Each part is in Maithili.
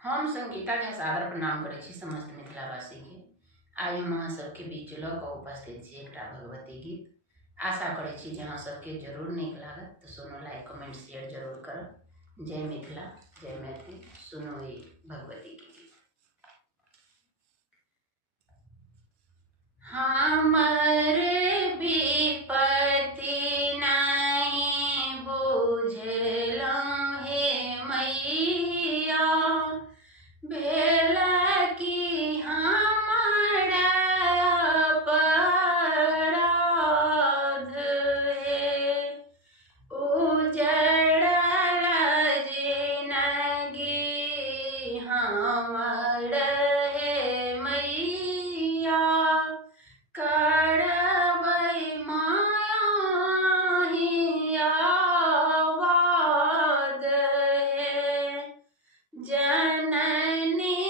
हम संगीता के सादर प्रणाम करै छी समस्त मिथिलावासी के। आइ हम अहाँ सबके बीच लऽ कऽ उपस्थित छी एकटा भगवती गीत। आशा करै छी जे अहाँ सबके जरूर नीक लागत, तऽ सुनू, लाइक कमेंट शेयर जरूर करब। जय मिथिला, जय मैथिली। सुनू ई भगवती के गीत। हमर विपत्ति नहीं बुझलहुँ हे मैया, भेल कि हमरा अपराध हे। उजड़ल जिनगी हमर हे मैया, करबै मायाही आबाद हे। जननी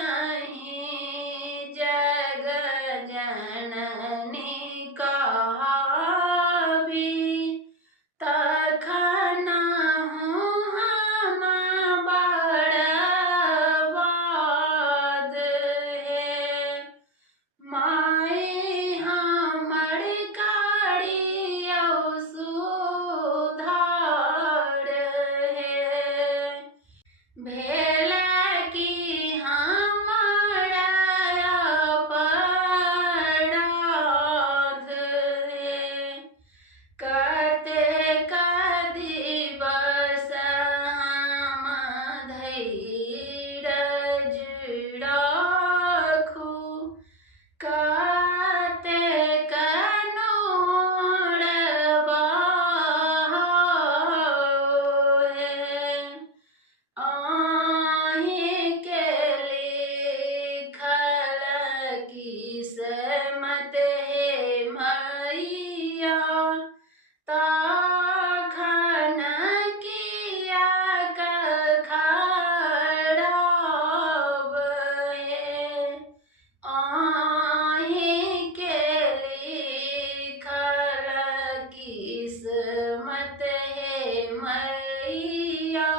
अहीं जग जननी कहाबी, तखन हम बर्बाद हे। माय हमर करियौ सुधार हे। भेल कि हमरा अपराध हे। कतेक दिवस हम धैर्य राखू, कतेक नोर बहाऊ हे। अहीं के लिखल किस्मत हे मैया, तखन किएक खराब हे। अहीं के लिखल किस्मत हे मैया,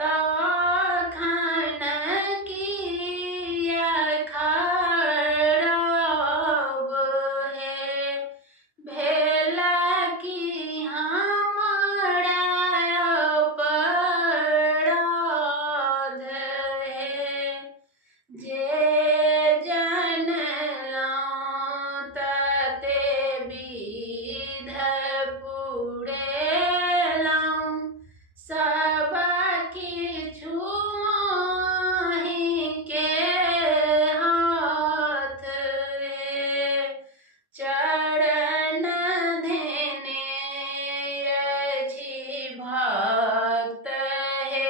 तखन किएक खराब हे। भेल कि हमरा अपराध हे। जे जनलहुँ तते विध पुरेलहुँ, सब किछु अहीं के हाथ हे। चरण धेने अछि भक्त हे